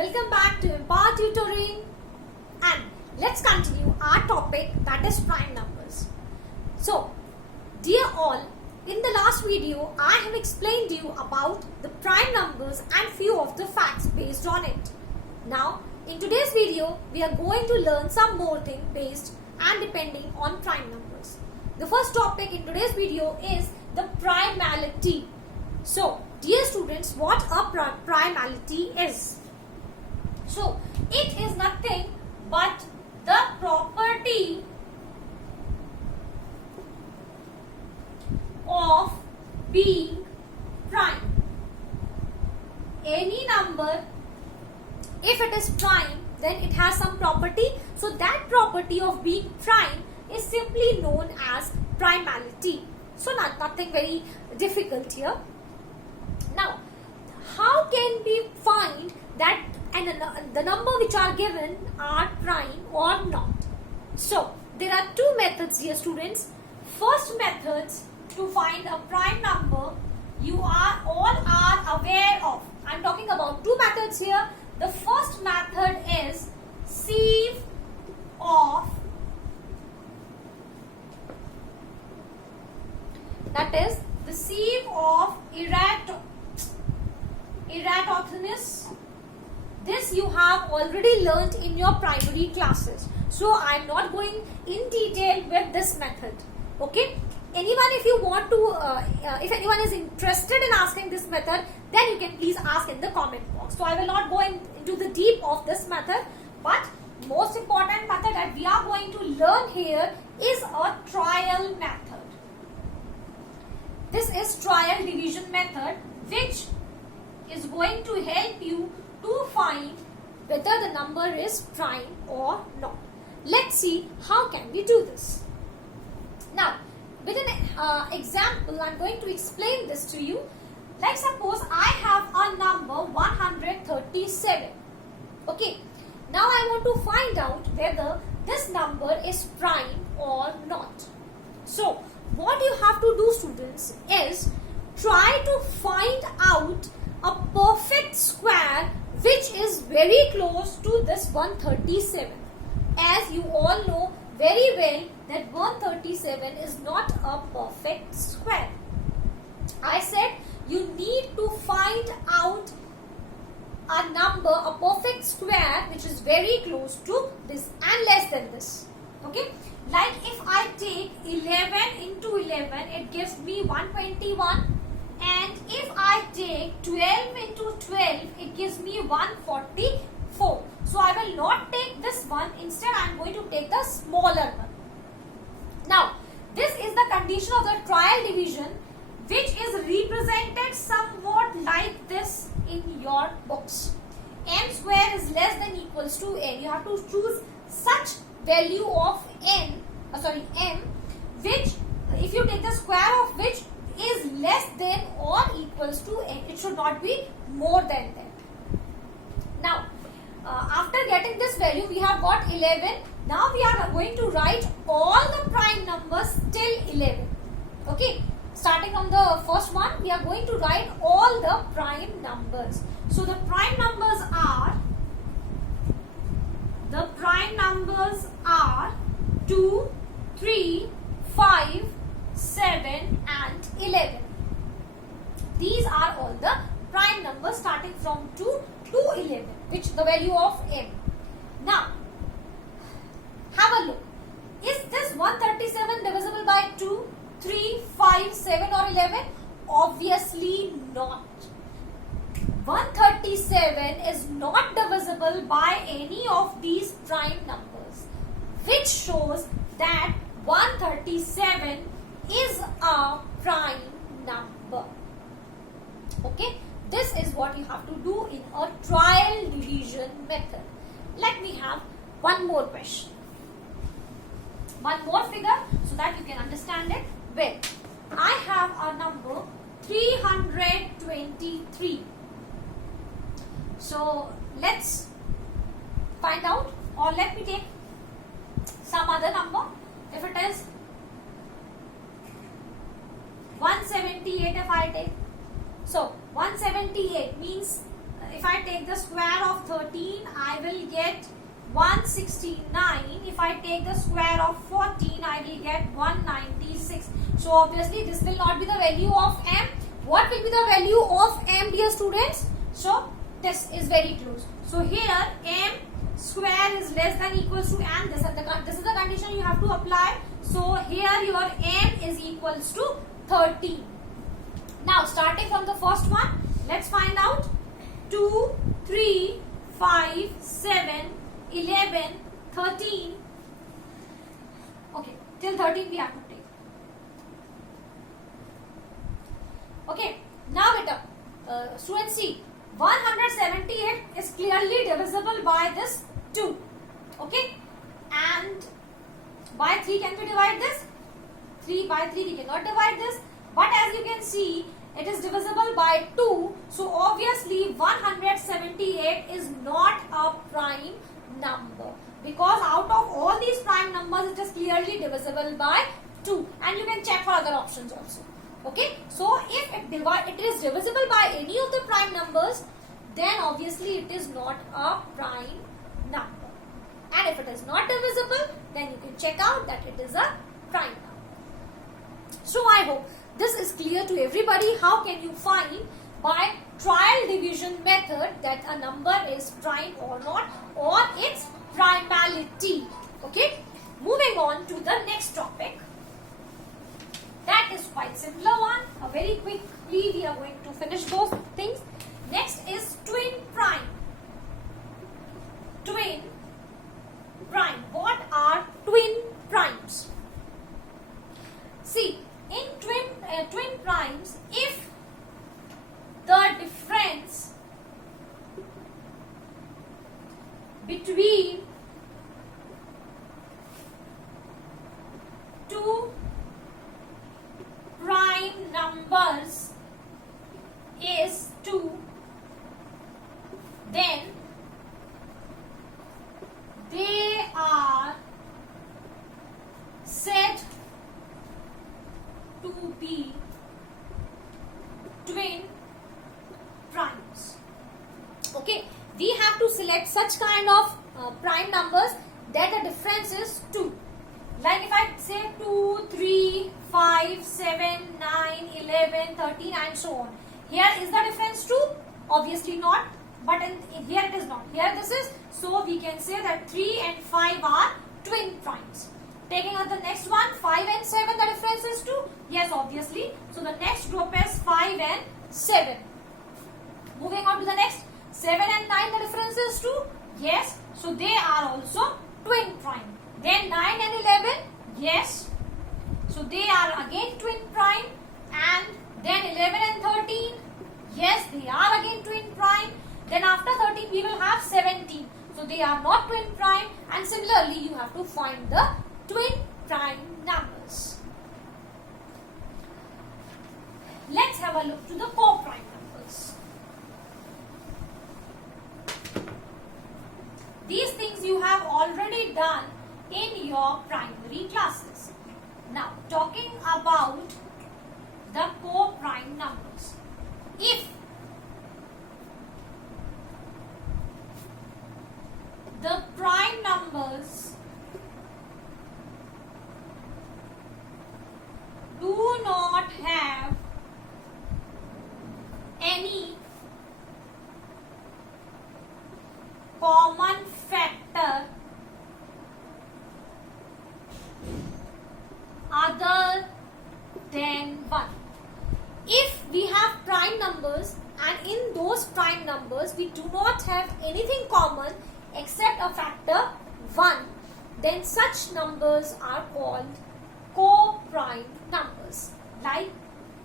welcome back to Empower Tutoring, and let's continue our topic, that is prime numbers. So, dear all, in the last video I have explained to you about the prime numbers and few of the facts based on it. Now, in today's video we are going to learn some more things based and depending on prime numbers. The first topic in today's video is the primality. So, dear students, what a primality is? So, it is nothing but the property of being prime. Any number, if it is prime, then it has some property. So, that property of being prime is simply known as primality. So, nothing very difficult here. Now, how can we find that the number which are given are prime or not? So, there are two methods here, students. First method to find a prime number you all are aware of. I am talking about two methods here. The first method is sieve of, that is the sieve of Eratosthenes. This you have already learnt in your primary classes. So I am not going in detail with this method. Okay. Anyone, if you want to, if anyone is interested in asking this method, then you can please ask in the comment box. So I will not go into the deep of this method, but most important method that we are going to learn here is a trial method. This is trial division method, which is going to help you to find whether the number is prime or not. Let's see how can we do this. Now, with an example, I'm going to explain this to you. Like suppose I have a number 137. Okay. Now I want to find out whether this number is prime or not. So, what you have to do, students, is try to find out a perfect square which is very close to this 137. As you all know very well that 137 is not a perfect square. I said you need to find out a number, a perfect square which is very close to this and less than this. Okay, like if I take 11 into 11, it gives me 121. And if I take 12 into 12, it gives me 144. So I will not take this one. Instead, I am going to take the smaller one. Now, this is the condition of the trial division, which is represented somewhat like this in your books. M square is less than equals to n. You have to choose such value of m, which if you take the square of which is less than or equals to n. It should not be more than that. Now, after getting this value, we have got 11. Now we are going to write all the prime numbers till 11. Okay. Starting from the first one, we are going to write all the prime numbers. So the prime numbers are 2, 3, 5, 7 and 11. These are all the prime numbers starting from 2 to 11, which the value of m. Now, have a look. Is this 137 divisible by 2, 3, 5, 7 or 11? Obviously not. 137 is not divisible by any of these prime numbers, which shows that 137 is a prime number. Okay, this is what you have to do in a trial division method. Let me have one more question, one more figure, so that you can understand it well. I have a number 323. So let's find out, or let me take some other number. If it is 178, if I take, so 178 means if I take the square of 13, I will get 169. If I take the square of 14, I will get 196. So obviously this will not be the value of m. What will be the value of m, dear students? So this is very close. So here m square is less than equals to n. This is the condition you have to apply. So here your m is equals to 13. Now starting from the first one, let's find out 2, 3, 5, 7, 11, 13. Okay, till 13 we have to take. Okay, now beta, students see, 178 is clearly divisible by this 2. Okay, and by 3 can we divide this? 3 by 3 we cannot divide this. But as you can see, it is divisible by 2. So obviously 178 is not a prime number, because out of all these prime numbers, it is clearly divisible by 2. And you can check for other options also. Okay, so if it is divisible by any of the prime numbers, then obviously it is not a prime number. And if it is not divisible, then you can check out that it is a prime number. So I hope this is clear to everybody. How can you find by trial division method that a number is prime or not, or its primality. Okay, moving on to the next topic. That is quite simpler one. A very quickly we are going to finish those things. Next is twin prime. Twin prime. What are twin primes? See, in twin primes, if the difference between two prime numbers is 2, then they are said to be twin primes. Okay, we have to select such kind of prime numbers that the difference is 2. Like if I say 2, 3, 5, 7, 9, 11, 13 and so on. Here is the difference 2? Obviously not. But in here it is not. Here this is. So we can say that 3 and 5 are twin primes. Taking on the next one, 5 and 7, the difference is 2? Yes, obviously. So the next group is 5 and 7. Moving on to the next, 7 and 9, the difference is 2? Yes. So they are also twin prime. Then 9 and 11, yes. So they are again twin prime. And then 11 and 13, yes, they are again twin prime. Then after 13, we will have 17. So they are not twin prime. And similarly, you have to find the twin prime numbers. Let's have a look to the co-prime numbers. These things you have already done in your primary classes. Now, talking about the co-prime numbers. If the prime numbers do not have any common factor other than 1. If we have prime numbers and in those prime numbers we do not have anything common except a factor 1, then such numbers are called co-prime numbers. Like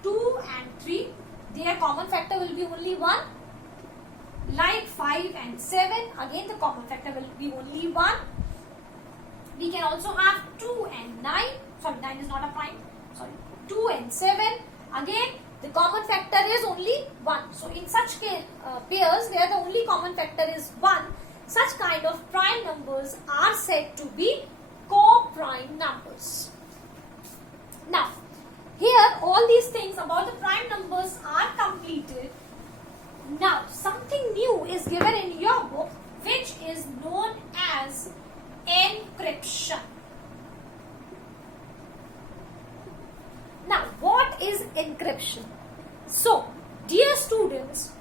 2 and 3, their common factor will be only 1. Like 5 and 7, again the common factor will be only 1. We can also have 2 and 9. Sorry, 9 is not a prime. Sorry, 2 and 7. Again, the common factor is only 1. So in such pairs where the only common factor is 1, such kind of prime numbers are said to be co-prime numbers. Now, here all these things about the prime numbers are completed. Now, something new is given in your book, which is known as encryption. Now, what is encryption? So, dear students,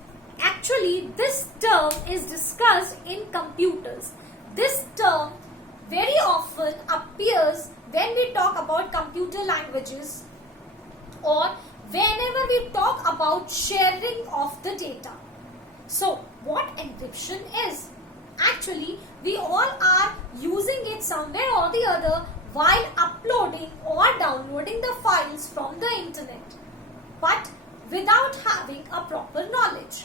actually this term is discussed in computers. This term very often appears when we talk about computer languages or whenever we talk about sharing of the data. So, what encryption is? Actually, we all are using it somewhere or the other while uploading or downloading the files from the internet, but without having a proper knowledge.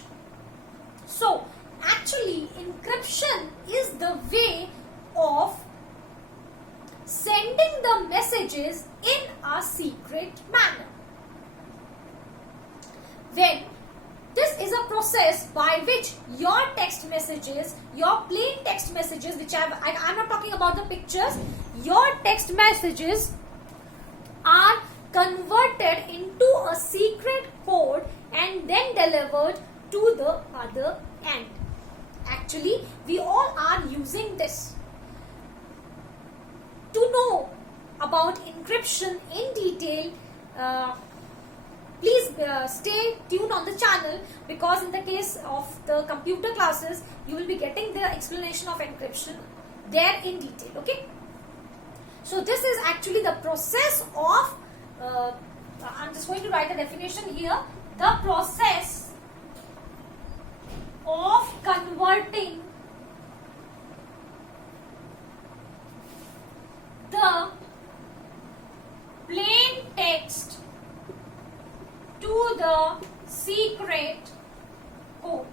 So, actually, encryption is the way of sending the messages in a secret manner. When this is a process by which your text messages, your plain text messages, which I'm not talking about the pictures, your text messages are converted into a secret code and then delivered to the other end. Actually, we all are using this. To know about encryption in detail, please stay tuned on the channel, because in the case of the computer classes, you will be getting the explanation of encryption there in detail. Okay. So this is actually the process of, I'm just going to write the definition here, the process of converting the plain text to the secret code.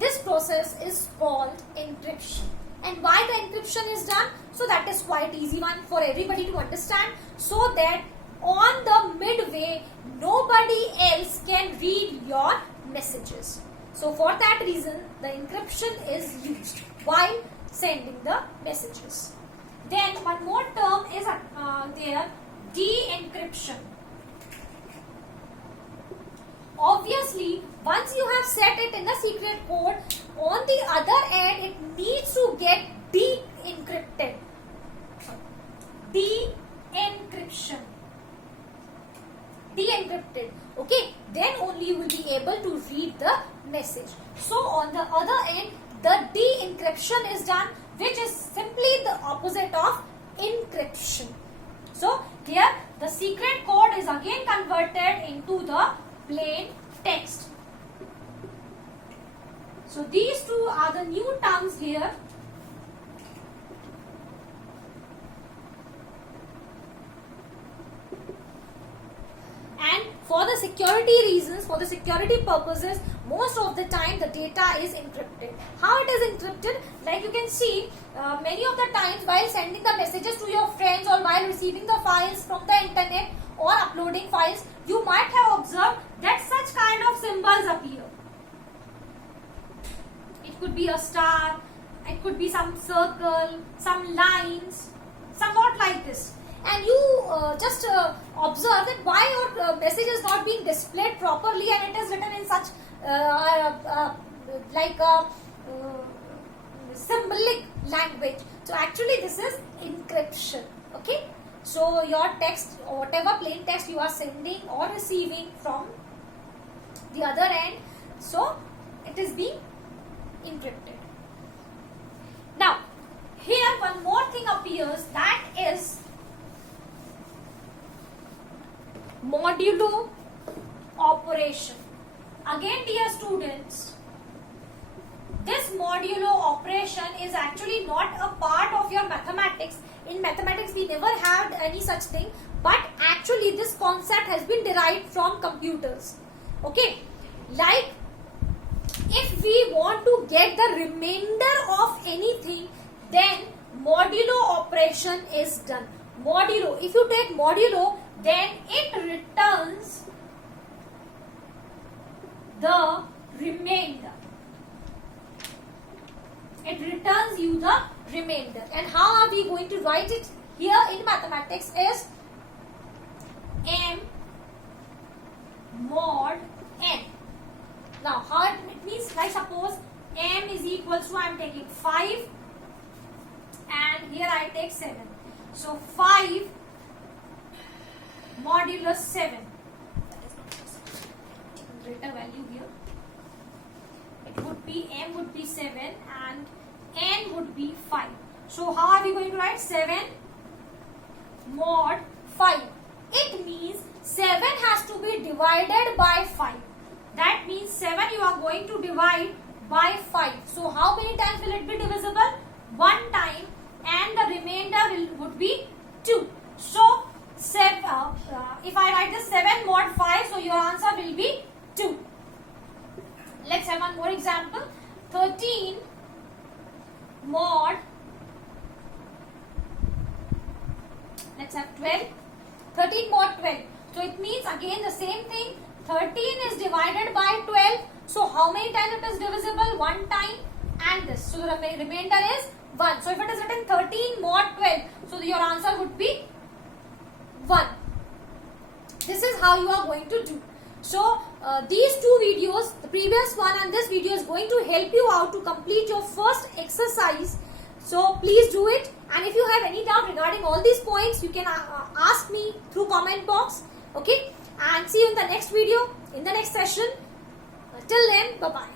This process is called encryption. And why the encryption is done? So that is quite easy one for everybody to understand, so that on the midway nobody else can read your messages. So for that reason the encryption is used while sending the messages. Then one more term is there, de-encryption. Obviously, once you have set it in a secret code, on the other end it needs to get de-encrypted. De-encryption. De-encrypted. Okay, then only you will be able to read the message. So on the other end, the de-encryption is done, which is simply the opposite of encryption. So here the secret code is again converted into the plain text. So these two are the new terms here. And for the security reasons, for the security purposes, most of the time the data is encrypted. How it is encrypted? Like you can see, many of the times while sending the messages to your friends or while receiving the files from the internet or uploading files, you might have observed that such kind of symbols appear. It could be a star, it could be some circle, some lines, somewhat like this. And you just observe that why your message is not being displayed properly and it is written in such like a symbolic language. So actually this is encryption. Okay. So your text, or whatever plain text you are sending or receiving from the other end, so it is being encrypted. Now here one more thing appears, that is modulo operation. Again, dear students, this modulo operation is actually not a part of your mathematics. In mathematics we never had any such thing, but actually this concept has been derived from computers. Okay, like if we want to get the remainder of anything, then modulo operation is done. Modulo, if you take modulo, then it returns the remainder. It returns you the remainder. And how are we going to write it here in mathematics is m mod n. Now how it means, like suppose m is equals to, I am taking 5 and here I take 7. So 5 modulus 7. That is not possible. Greater value here. It would be m would be 7 and n would be 5. So how are we going to write 7 mod 5? It means 7 has to be divided by 5. That means 7 you are going to divide by 5. So how many times will it be divisible? 1 time, and the remainder would be 2. So if I write this 7 mod 5, so your answer will be 2. Let's have one more example. 13 mod, let's have 12. 13 mod 12. So it means again the same thing. 13 is divided by 12. So how many times it is divisible? 1 time and this. So the remainder is 1. So if it is written 13 mod 12, so your answer would be 1. This is how you are going to do. So these two videos, the previous one and this video, is going to help you out to complete your first exercise. So please do it, and if you have any doubt regarding all these points, you can ask me through comment box. Okay, and see you in the next video, in the next session. Till then, bye bye.